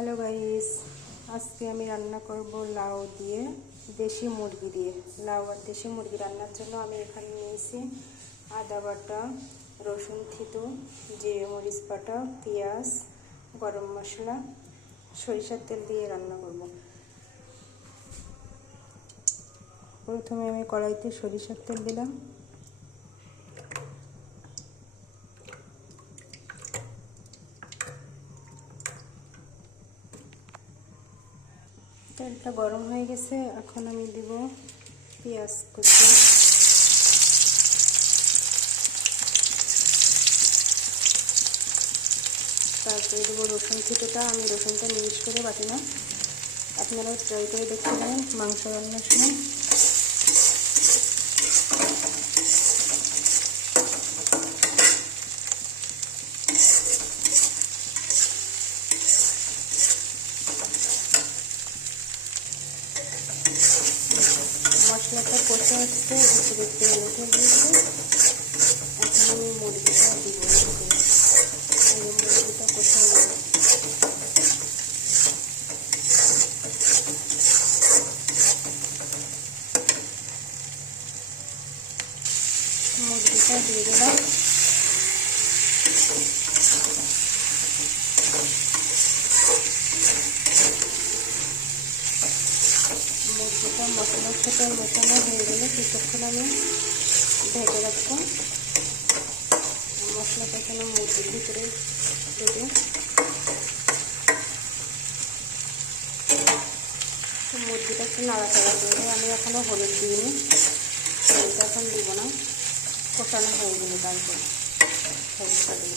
Hello guys, আজকে আমি রান্না করব লাউ দিয়ে দেশি মুরগি দিয়ে। লাউ আর দেশি মুরগি রান্নার জন্য আমি এখানে নিয়েছি আদা বাটা, রসুন থিতু, জিরে মরিচ বাটা, পেঁয়াজ, গরম মশলা, সরিষার তেল দিয়ে রান্না করব। প্রথমে আমি কড়াইতে সরিষার তেল দিলাম। তেলটা গরম হয়ে গেছে, এখন আমি দিব পেঁয়াজ কুচি, তারপরে দেবো রসুন থিতুটা। আমি রসুনটা মিক্স করে বাটি না, আপনারা ট্রাই করে দেখতে পারেন মাংস রান্নার সময়। মশলাটা কষে আসছে, একটু তেল উঠে দিয়েছে। এখন আমি মুরগিটা দিব, মুরগিটা কষে নেব। মুরগিটা দিয়ে দিলাম। মুরগিটা মশলার সাথে মেশানো হয়ে গেলে কিছুক্ষণ আমি ঢেকে রাখবো। মশলাটা যেন মুরগির ভিতরে ঢুকে। মুরগিটা একটু নাড়াচাড়া করে, আমি এখনও হলুদ দিইনি, হলুদটা এখন দিব না, কষানো হয়ে গেলে তারপরে হলুদটা দিব।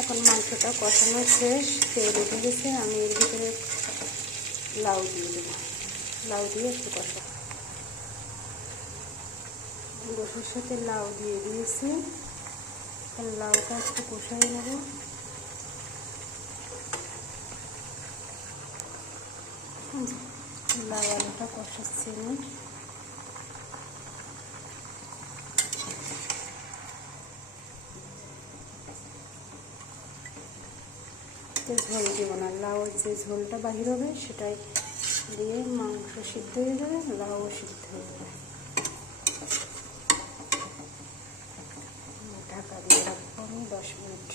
এখন মাংসটা কষানো শেষ, তেল উঠে গেছে। আমি এর ভিতরে লাউ দিয়ে দেবো। লাউ দিয়ে একটু কষা, রসুনের সাথে লাউ দিয়ে দিয়েছি। এখন লাউটা একটু কষাই নেব। লাউ আলুটা কষাচ্ছি আমি। ঝোল দিব না, লাউয়ের যে ঝোলটা বাহির হবে সেটাই দিয়ে মাংস সিদ্ধ হয়ে যাবে, লাউও সিদ্ধ হয়ে যাবে। ঢাকা দিয়ে রাখবো আমি 10 মিনিট।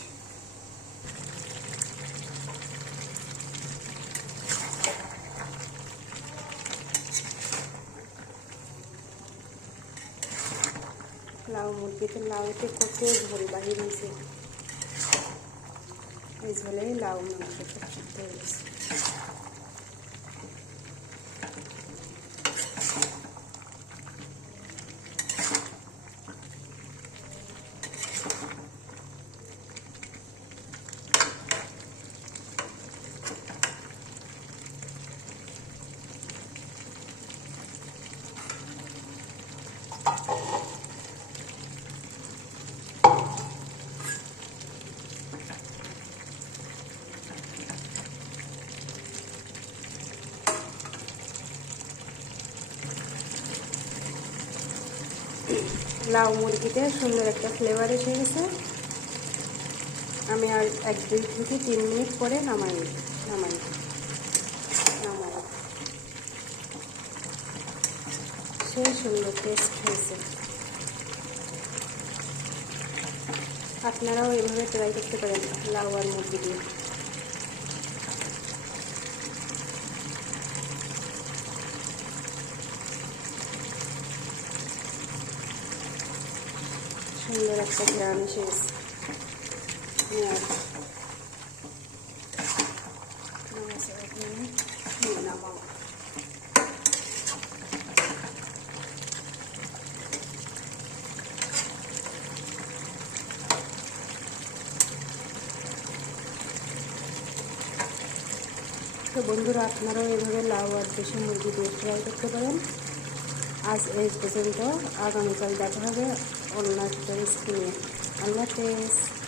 লাউ মুরগিতে লাউতে কত ঝোল বাহির হয়েছে, এই ঝোলে লাউ মাংস সব সিদ্ধ হয়ে গেছে। লাউ মুরগিতে সুন্দর একটা ফ্লেভার এসে গেছে। আমি আর 1-2 থেকে 3 মিনিট পরে নামাই। সেই সুন্দর টেস্ট হয়েছে। আপনারাও এভাবে ট্রাই করতে পারেন লাউ আর মুরগি দিয়ে। সুন্দর একটা ঘ্রাণ এসে গেছে। নামাও। তো বন্ধুরা, আপনারাও এইভাবে লাউ আর দেশি মুরগি দিয়ে ট্রাই করতে পারেন। আজ এই পর্যন্ত, আগামীকাল দেখা হবে অন্য একটা রেসিপি নিয়ে। আল্লাহ হাফেজ।